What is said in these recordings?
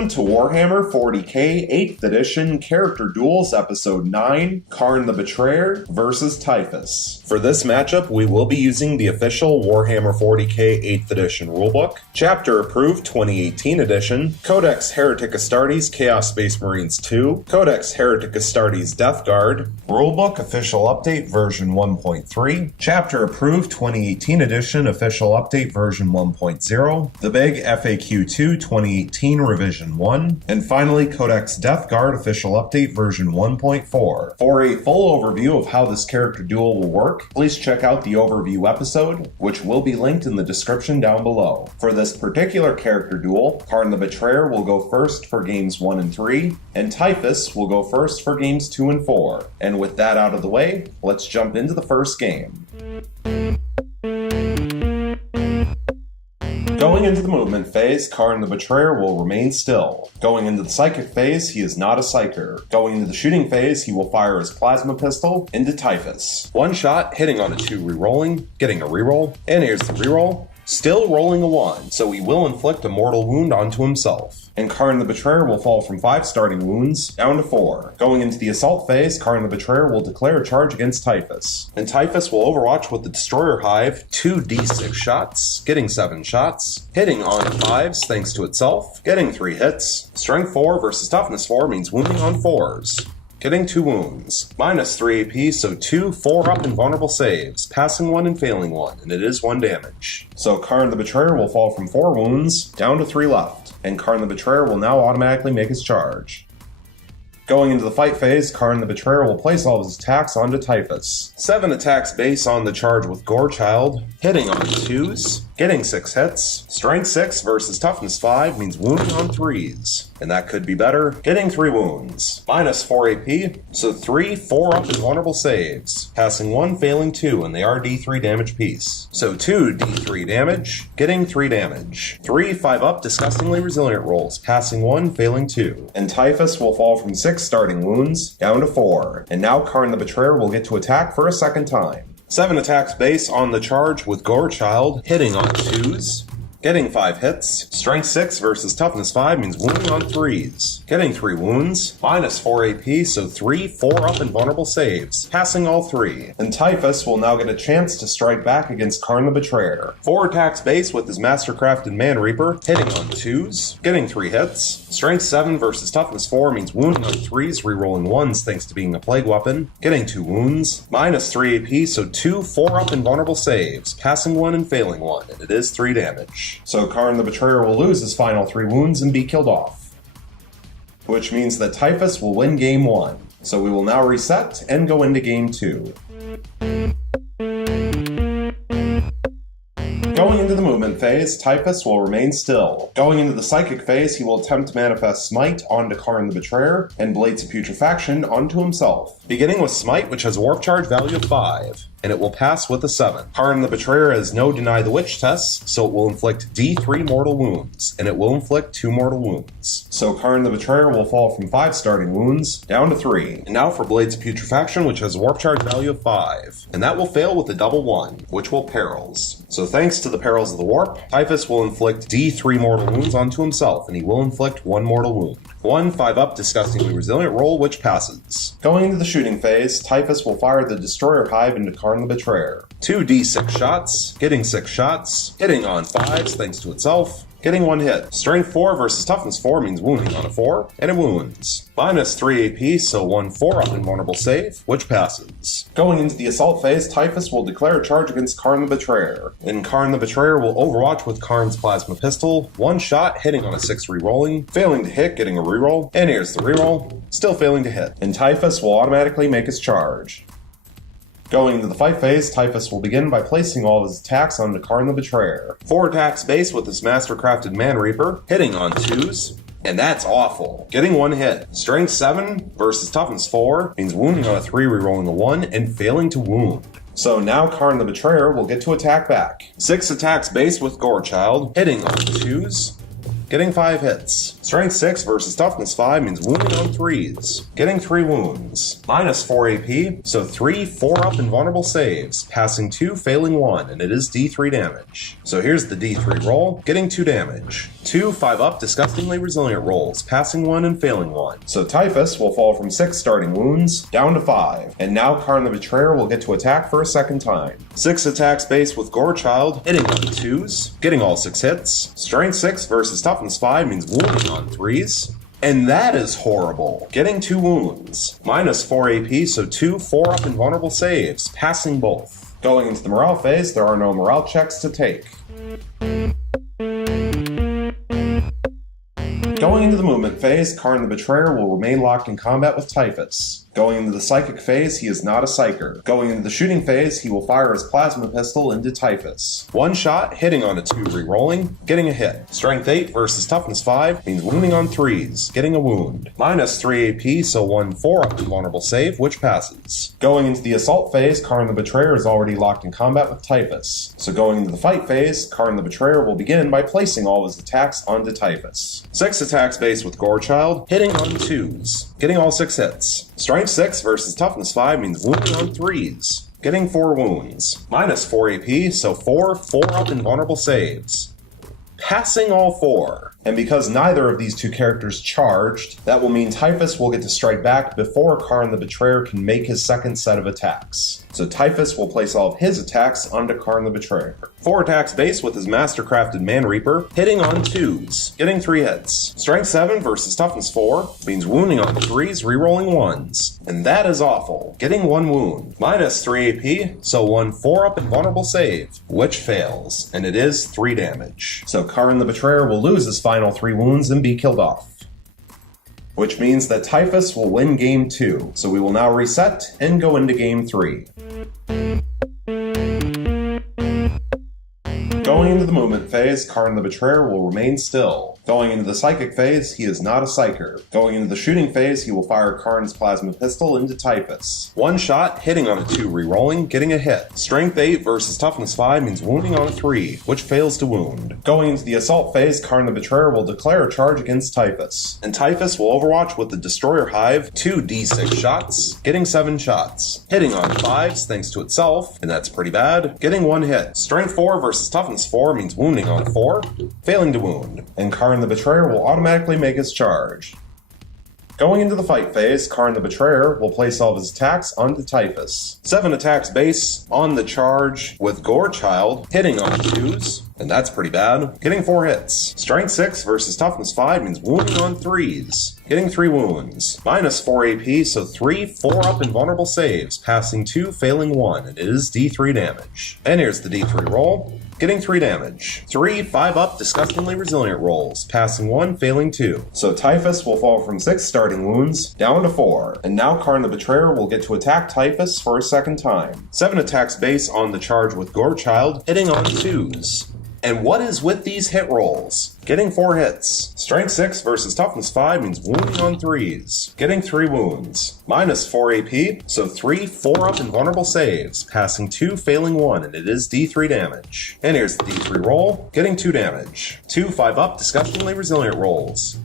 Welcome to Warhammer 40k 8th edition Character Duels Episode 9, Kharn the Betrayer vs. Typhus. For this matchup, we will be using the official Warhammer 40k 8th edition rulebook, Chapter Approved 2018 edition, Codex Heretic Astartes Chaos Space Marines 2, Codex Heretic Astartes Death Guard, Rulebook Official Update version 1.3, Chapter Approved 2018 edition Official Update version 1.0, the Big FAQ 2 2018 Revision 1, and finally Codex Death Guard Official Update version 1.4. For a full overview of how this character duel will work, please check out the overview episode, which will be linked in the description down below. For this particular character duel, Kharn the Betrayer will go first for games 1 and 3, and Typhus will go first for games 2 and 4. And with that out of the way, let's jump into the first game. Going into the movement phase, Kharn the Betrayer will remain still. Going into the psychic phase, he is not a psyker. Going into the shooting phase, he will fire his plasma pistol into Typhus. One shot, hitting on a 2 rerolling, getting a reroll, and here's the reroll. Still rolling a 1, so he will inflict a mortal wound onto himself. And Kharn the Betrayer will fall from 5 starting wounds down to 4. Going into the assault phase, Kharn the Betrayer will declare a charge against Typhus. And Typhus will overwatch with the Destroyer Hive 2d6 shots, getting 7 shots, hitting on 5s thanks to itself, getting 3 hits. Strength 4 versus Toughness 4 means wounding on 4s. Getting 2 wounds, minus 3 AP, so 2 4-up invulnerable saves, passing 1 and failing 1, and it is 1 damage. So Kharn the Betrayer will fall from 4 wounds down to 3 left, and Kharn the Betrayer will now automatically make his charge. Going into the fight phase, Kharn the Betrayer will place all of his attacks onto Typhus. 7 attacks base on the charge with Gorechild, hitting on 2s, getting 6 hits. Strength 6 versus Toughness 5 means wounding on 3s. And that could be better, getting 3 wounds. Minus 4 AP, so 3 4-up invulnerable saves. Passing 1, failing 2, and they are D3 damage piece. So 2 D3 damage, getting 3 damage. 3 5-up disgustingly resilient rolls, passing 1, failing 2. And Typhus will fall from 6 starting wounds down to 4. And now Kharn the Betrayer will get to attack for a second time. 7 attacks base on the charge with Gorechild, hitting on 2s. Getting 5 hits. Strength 6 versus Toughness 5 means wounding on 3s. Getting 3 wounds. Minus 4 AP, so 3 4-up invulnerable saves. Passing all 3. And Typhus will now get a chance to strike back against Kharn the Betrayer. 4 attacks base with his Mastercrafted Man Reaper, hitting on 2s. Getting 3 hits. Strength 7 versus Toughness 4 means wounding on 3s, rerolling 1s thanks to being a plague weapon. Getting 2 wounds. Minus 3 AP, so 2 4-up invulnerable saves. Passing 1 and failing 1, and it is 3 damage. So Kharn the Betrayer will lose his final 3 wounds and be killed off. Which means that Typhus will win game 1. So we will now reset and go into game 2. Going into the movement phase, Typhus will remain still. Going into the psychic phase, he will attempt to manifest Smite onto Kharn the Betrayer and Blades of Putrefaction onto himself. Beginning with Smite, which has a warp charge value of 5. And it will pass with a 7. Kharn the Betrayer has no Deny the Witch tests, so it will inflict D3 mortal wounds, and it will inflict 2 mortal wounds. So Kharn the Betrayer will fall from 5 starting wounds down to 3. And now for Blades of Putrefaction, which has a warp charge value of 5. And that will fail with a double 1, which will perils. So thanks to the perils of the warp, Typhus will inflict D3 mortal wounds onto himself, and he will inflict 1 mortal wound. 1 5-up disgustingly resilient roll, which passes. Going into the shooting phase, Typhus will fire the Destroyer Hive into Kharn the Betrayer. 2 D6 shots, getting 6 shots, hitting on 5s thanks to itself, getting 1 hit. Strength 4 versus Toughness 4 means wounding on a 4, and it wounds. Minus 3 AP, so 1 4-up invulnerable save, which passes. Going into the assault phase, Typhus will declare a charge against Kharn the Betrayer. And Kharn the Betrayer will overwatch with Kharn's plasma pistol, 1 shot, hitting on a 6 rerolling, failing to hit, getting a reroll, and here's the reroll, still failing to hit. And Typhus will automatically make his charge. Going into the fight phase, Typhus will begin by placing all of his attacks onto Kharn the Betrayer. 4 attacks base with his Mastercrafted Man Reaper, hitting on 2s, and that's awful. Getting 1 hit. Strength 7 versus Toughness 4 means wounding on a 3, rerolling a 1, and failing to wound. So now Kharn the Betrayer will get to attack back. 6 attacks base with Gorechild, hitting on 2s, getting 5 hits. Strength 6 versus Toughness 5 means wounding on 3s, getting 3 wounds. Minus 4 AP, so 3 4-up invulnerable saves, passing 2, failing 1, and it is D3 damage. So here's the D3 roll, getting 2 damage. 2 5-up disgustingly resilient rolls, passing 1 and failing 1. So Typhus will fall from 6 starting wounds down to 5, and now Kharn the Betrayer will get to attack for a second time. 6 attacks base with Gorechild, hitting on 2s, getting all 6 hits. Strength 6 versus Toughness 5 means wounding on 3s. And that is horrible. Getting 2 wounds. Minus 4 AP, so 2 4-up invulnerable saves, passing both. Going into the morale phase, there are no morale checks to take. Going into the movement phase, Kharn the Betrayer will remain locked in combat with Typhus. Going into the psychic phase, he is not a psyker. Going into the shooting phase, he will fire his plasma pistol into Typhus. 1 shot, hitting on a 2 re-rolling, getting a hit. Strength 8 versus Toughness 5 means wounding on 3s, getting a wound. Minus 3 AP, so 1 4-up invulnerable save, which passes. Going into the assault phase, Kharn the Betrayer is already locked in combat with Typhus. So going into the fight phase, Kharn the Betrayer will begin by placing all of his attacks onto Typhus. 6 attacks base with Gorechild, hitting on 2s, getting all 6 hits. Strength 6 versus Toughness 5 means wounding on 3s, getting 4 wounds. Minus 4 AP, so 4 4-up invulnerable saves, passing all 4. And because neither of these 2 characters charged, that will mean Typhus will get to strike back before Kharn the Betrayer can make his second set of attacks. So Typhus will place all of his attacks onto Kharn the Betrayer. 4 attacks base with his mastercrafted Man Reaper, hitting on 2s, getting 3 hits. Strength 7 versus Toughness 4 means wounding on 3s, rerolling 1s. And that is awful, getting 1 wound. Minus 3 AP, so 1 4-up invulnerable save, which fails, and it is 3 damage. So Kharn the Betrayer will lose his final 3 wounds and be killed off. Which means that Typhus will win Game 2, so we will now reset and go into Game 3. Going into the movement phase, Kharn the Betrayer will remain still. Going into the psychic phase, he is not a psyker. Going into the shooting phase, he will fire Kharn's plasma pistol into Typhus. 1 shot, hitting on a 2 re-rolling, getting a hit. Strength 8 versus Toughness 5 means wounding on a 3, which fails to wound. Going into the assault phase, Kharn the Betrayer will declare a charge against Typhus. And Typhus will overwatch with the Destroyer Hive, 2 d6 shots, getting 7 shots. Hitting on 5s thanks to itself, and that's pretty bad, getting 1 hit. Strength 4 versus Toughness 4 means wounding on 4, failing to wound. And Kharn the Betrayer will automatically make his charge. Going into the fight phase, Kharn the Betrayer will place all of his attacks onto Typhus. 7 attacks base on the charge with Gorechild, hitting on 2s, and that's pretty bad, getting 4 hits. Strength 6 versus Toughness 5 means wounding on 3s, getting 3 wounds. Minus 4 AP, so 3 4-up invulnerable saves, passing 2, failing 1, and it is D3 damage. And here's the D3 roll, getting 3 damage. 3 5-up disgustingly resilient rolls, passing 1, failing 2. So Typhus will fall from 6 starting wounds down to 4, and now Kharn the Betrayer will get to attack Typhus for a second time. 7 attacks base on the charge with Gorechild, hitting on 2s. And what is with these hit rolls? Getting 4 hits. Strength 6 versus Toughness 5 means wounding on 3s, getting 3 wounds. Minus 4 AP, so 3 4-up invulnerable saves, passing 2, failing 1, and it is D3 damage. And here's the D3 roll, getting 2 damage. 2 5-up disgustingly resilient rolls,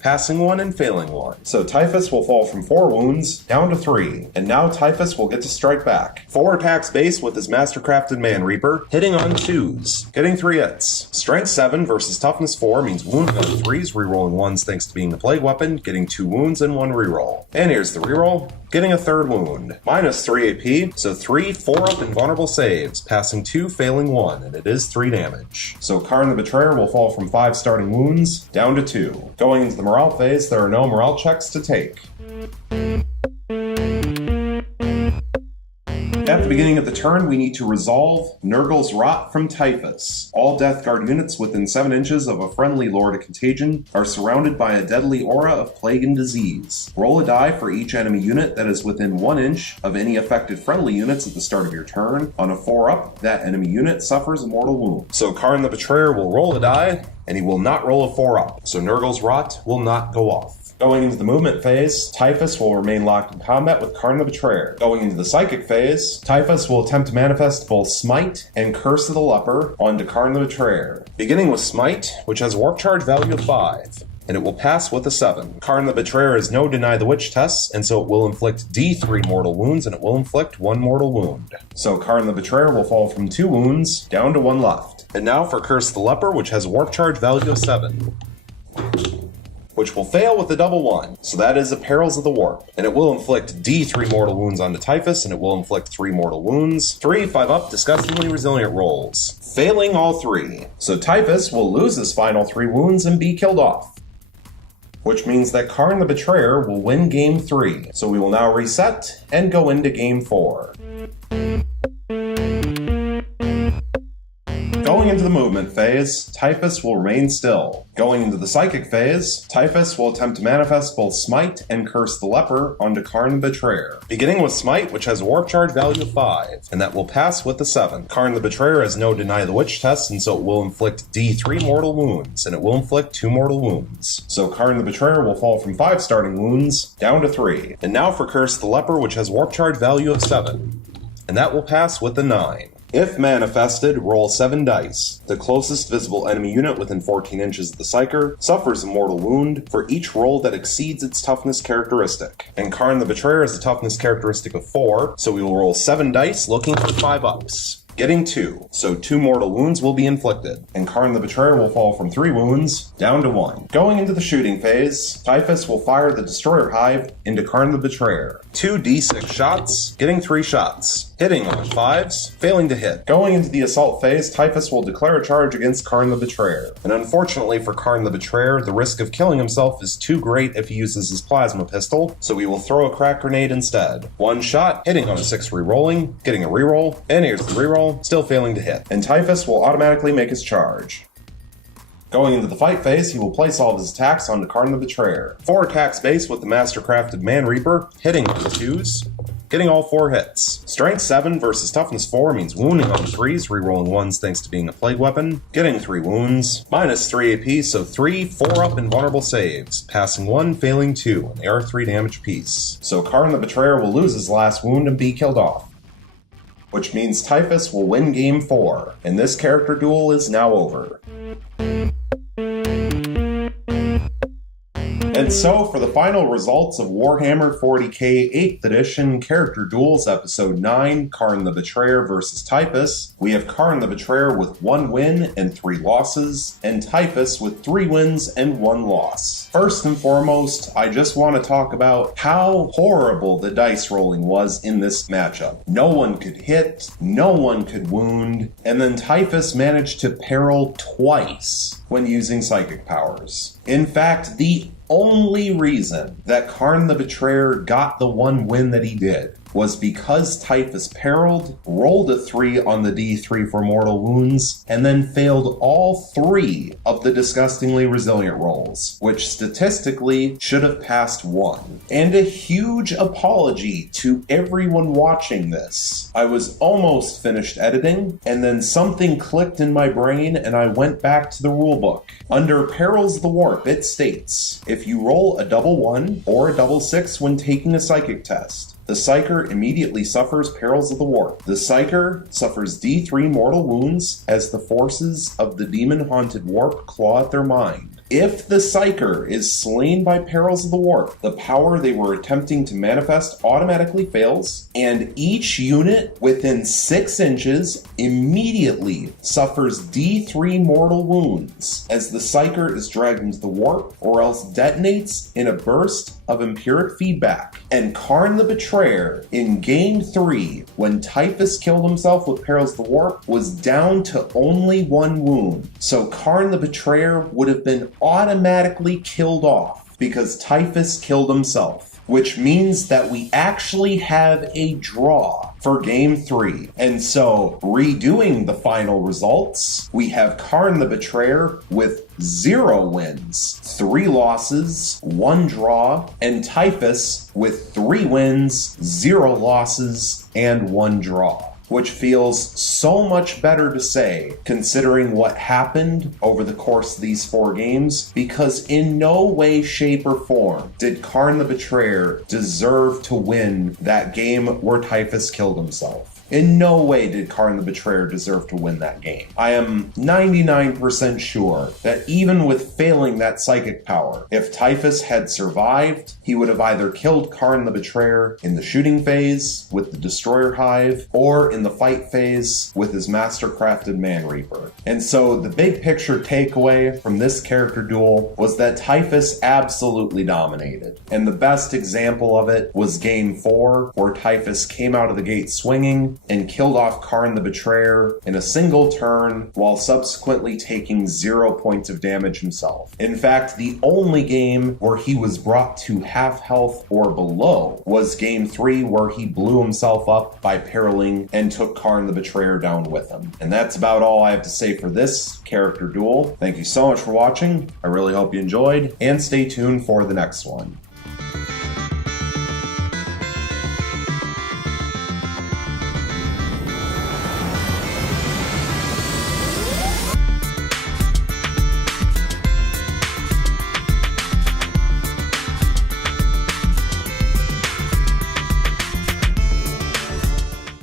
passing 1 and failing 1. So Typhus will fall from 4 wounds down to 3, and now Typhus will get to strike back. 4 attacks base with his mastercrafted Man Reaper, hitting on 2s, getting 3 hits. Strength 7 versus Toughness 4 means wounding on 3s, rerolling 1s thanks to being the plague weapon, getting 2 wounds and 1 reroll. And here's the reroll, getting a 3rd wound. Minus 3 AP, so 3 4-up invulnerable saves, passing 2, failing 1, and it is 3 damage. So Kharn the Betrayer will fall from 5 starting wounds down to 2. Going into the morale phase, there are no morale checks to take. At the beginning of the turn, we need to resolve Nurgle's Rot from Typhus. All Death Guard units within 7 inches of a friendly Lord of Contagion are surrounded by a deadly aura of plague and disease. Roll a die for each enemy unit that is within 1 inch of any affected friendly units at the start of your turn. On a 4-up, that enemy unit suffers a mortal wound. So Kharn the Betrayer will roll a die, and he will not roll a 4-up, so Nurgle's Rot will not go off. Going into the movement phase, Typhus will remain locked in combat with Kharn the Betrayer. Going into the psychic phase, Typhus will attempt to manifest both Smite and Curse of the Leper onto Kharn the Betrayer. Beginning with Smite, which has a warp charge value of 5. And it will pass with a 7. Kharn the Betrayer has no Deny the Witch tests, and so it will inflict D3 mortal wounds, and it will inflict 1 mortal wound. So Kharn the Betrayer will fall from 2 wounds down to 1 left. And now for Curse the Leper, which has a warp charge value of 7. Which will fail with a double 1. So that is a Perils of the Warp. And it will inflict D3 mortal wounds onto Typhus, and it will inflict 3 mortal wounds. 3 5-up disgustingly resilient rolls. Failing all 3. So Typhus will lose his final 3 wounds and be killed off. Which means that Kharn the Betrayer will win Game 3. So we will now reset and go into Game 4. Going into the movement phase, Typhus will remain still. Going into the psychic phase, Typhus will attempt to manifest both Smite and Curse the Leper onto Kharn the Betrayer. Beginning with Smite, which has a warp charge value of 5, and that will pass with a 7. Kharn the Betrayer has no Deny the Witch tests, and so it will inflict D3 mortal wounds, and it will inflict 2 mortal wounds. So Kharn the Betrayer will fall from 5 starting wounds down to 3. And now for Curse the Leper, which has warp charge value of 7, and that will pass with a 9. If manifested, roll 7 dice. The closest visible enemy unit within 14 inches of the Psyker suffers a mortal wound for each roll that exceeds its toughness characteristic. And Kharn the Betrayer has a toughness characteristic of 4, so we will roll 7 dice looking for 5-ups. Getting 2, so 2 mortal wounds will be inflicted, and Kharn the Betrayer will fall from 3 wounds down to 1. Going into the shooting phase, Typhus will fire the Destroyer Hive into Kharn the Betrayer. 2 d6 shots, getting 3 shots, hitting on 5s, failing to hit. Going into the assault phase, Typhus will declare a charge against Kharn the Betrayer. And unfortunately for Kharn the Betrayer, the risk of killing himself is too great if he uses his plasma pistol, so we will throw a crack grenade instead. 1 shot, hitting on a 6 rerolling, getting a reroll, and here's the reroll. Still failing to hit, and Typhus will automatically make his charge. Going into the fight phase, he will place all of his attacks onto Kharn the Betrayer. 4 attacks base with the Mastercrafted Man Reaper, hitting on 2s, getting all 4 hits. Strength 7 versus Toughness 4 means wounding on 3s, rerolling 1s thanks to being a plague weapon, getting 3 wounds, minus 3 AP, so 3 4-up invulnerable saves, passing 1, failing 2, and they are 3 damage apiece. So Kharn the Betrayer will lose his last wound and be killed off. Which means Typhus will win Game 4, and this character duel is now over. And so, for the final results of Warhammer 40k 8th edition Character Duels Episode 9, Kharn the Betrayer vs. Typhus, we have Kharn the Betrayer with 1 win and 3 losses, and Typhus with 3 wins and 1 loss. First and foremost, I just want to talk about how horrible the dice rolling was in this matchup. No one could hit, no one could wound, and then Typhus managed to peril twice when using psychic powers. In fact, the only reason that Kharn the Betrayer got the 1 win that he did was because Typhus periled, rolled a 3 on the D3 for mortal wounds, and then failed all 3 of the disgustingly resilient rolls, which statistically should have passed 1. And a huge apology to everyone watching this. I was almost finished editing, and then something clicked in my brain and I went back to the rulebook. Under Perils of the Warp, it states, if you roll a double 1 or a double 6 when taking a psychic test, the Psyker immediately suffers Perils of the Warp. The Psyker suffers D3 mortal wounds as the forces of the demon-haunted warp claw at their mind. If the Psyker is slain by Perils of the Warp, the power they were attempting to manifest automatically fails, and each unit within 6 inches immediately suffers D3 mortal wounds as the Psyker is dragged into the warp or else detonates in a burst of empiric feedback. And Kharn the Betrayer in Game 3, when Typhus killed himself with Perils of the Warp, was down to only 1 wound. So Kharn the Betrayer would have been automatically killed off because Typhus killed himself, which means that we actually have a draw for Game 3. And so, redoing the final results, we have Kharn the Betrayer with 0 wins, 3 losses, 1 draw, and Typhus with 3 wins, 0 losses, and 1 draw. which feels so much better to say considering what happened over the course of these 4 games, because in no way, shape, or form did Kharn the Betrayer deserve to win that game where Typhus killed himself. In no way did Kharn the Betrayer deserve to win that game. I am 99% sure that even with failing that psychic power, if Typhus had survived, he would have either killed Kharn the Betrayer in the shooting phase with the Destroyer Hive, or in the fight phase with his master-crafted Man Reaper. And so the big picture takeaway from this character duel was that Typhus absolutely dominated. And the best example of it was Game 4, where Typhus came out of the gate swinging and killed off Kharn the Betrayer in a single turn while subsequently taking 0 points of damage himself. In fact, the only game where he was brought to half health or below was Game 3, where he blew himself up by paralleling and took Kharn the Betrayer down with him. And that's about all I have to say for this character duel. Thank you so much for watching. I really hope you enjoyed, and stay tuned for the next one.